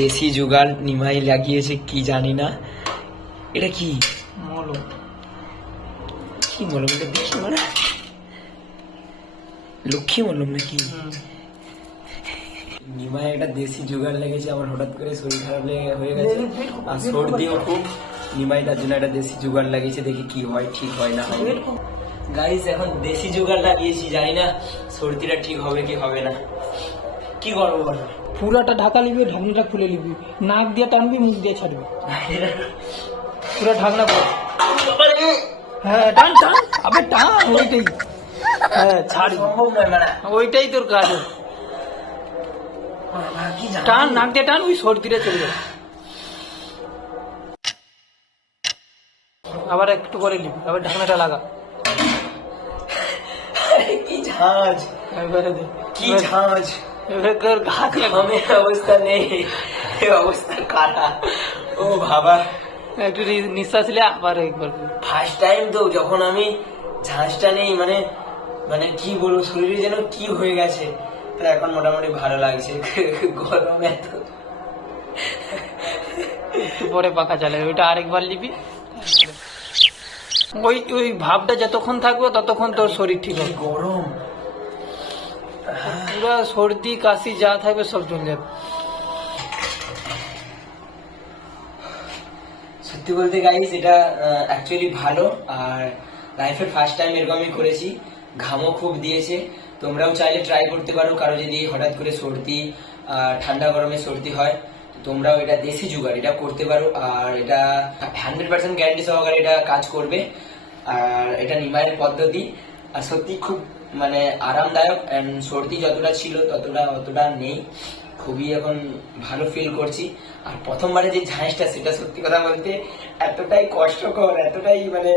দেশি জুগাড় নিমাই লাগিয়েছে, কি জানি না এটা কি মলম। কি মলম এটা দেখি মানে লক্ষ্মী মলম নাকি? নিমাই একটা দেশি জুগাড় লেগেছে, আমার হঠাৎ করে শরীর খারাপ হয়ে গেছে আর সর্দিও খুব। নিমাই তার জন্য একটা দেশি জুগাড় লাগিয়েছে, দেখি কি হয়, ঠিক হয় না হয়। গাইস এখন দেশি জুগাড় লাগিয়েছি, জানি না সর্দিটা ঠিক হবে কি হবে না। কি করবো বলো? পুরাটা ঢাকা নিবি, ঢাকনাটা খুলে নিবি, নাক দিয়ে টানবি, মুখ দিয়ে ছাড়বি, পুরো ঢাকনা কর। হ্যাঁ টান টান, আবে টান, ওইটাই। হ্যাঁ ছাড়, সম্ভব নয় মানে। ওইটাই তোর কাজ। টান, নাক দিয়ে টান, ওই সর্দিটা চলে যাবে। আবার একটু করে নিবি, আবার ঢাকনাটা লাগা। কি ঝাঁজ, এবারে দে, কি ঝাঁজ। এবারে তোর ঘাত ঘামের অবস্থা নেই, অবস্থা কাটা। ও বাবা, একটু নিঃশ্বাস নিলে আবার একবার। ফার্স্ট টাইম তো যখন আমি ঝাঁজটা নেই, মানে মানে কি বলবো, শরীরে যেন কি হয়ে গেছে। তো এখন মোটামুটি ভালো লাগছে। গরম এত। একটু পরে পাখা চালাবে, ওইটা আরেকবার নিবি। ওই ওই ভাবটা যতক্ষণ থাকবে ততক্ষণ তোর শরীর ঠিক হবে। গরম পুরো সর্দি কাশি যা থাকবে সব চলে যাবে। সত্যি বলতে গাইস এটা অ্যাকচুয়ালি ভালো, আর লাইফের ফার্স্ট টাইম এরকম আমি করেছি। ঘামও খুব দিয়েছে। তোমরাও চাইলে ট্রাই করতে পারো, কারো যদি হঠাৎ করে সর্দি, ঠান্ডা গরমে সর্দি হয়, তোমরাও এটা দেশি জুগাড় এটা করতে পারো। আর এটা 100% গ্যারান্টি সহকারে এটা কাজ করবে। আর এটা নিমাইয়ের পদ্ধতি, আর সত্যি খুব মানে আরামদায়ক। এন্ড সর্দি যতটা ছিল অতটা নেই, খুবই এখন ভালো ফিল করছি। আর প্রথমবারে যে ঝাঁসটা, সেটা সত্যি কথা বলতে এতটাই কষ্টকর, এতটাই মানে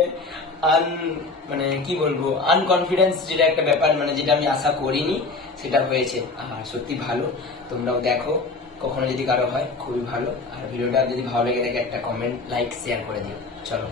মানে কি বলবো, আনকনফিডেন্স, যেটা একটা ব্যাপার, মানে যেটা আমি আশা করিনি, সেটা হয়েছে। আর সত্যি ভালো, তোমরাও দেখো কখনো যদি কারো হয়, খুবই ভালো। আর ভিডিওটা যদি ভালো লেগে থাকে একটা কমেন্ট, লাইক, শেয়ার করে দিও। চলো।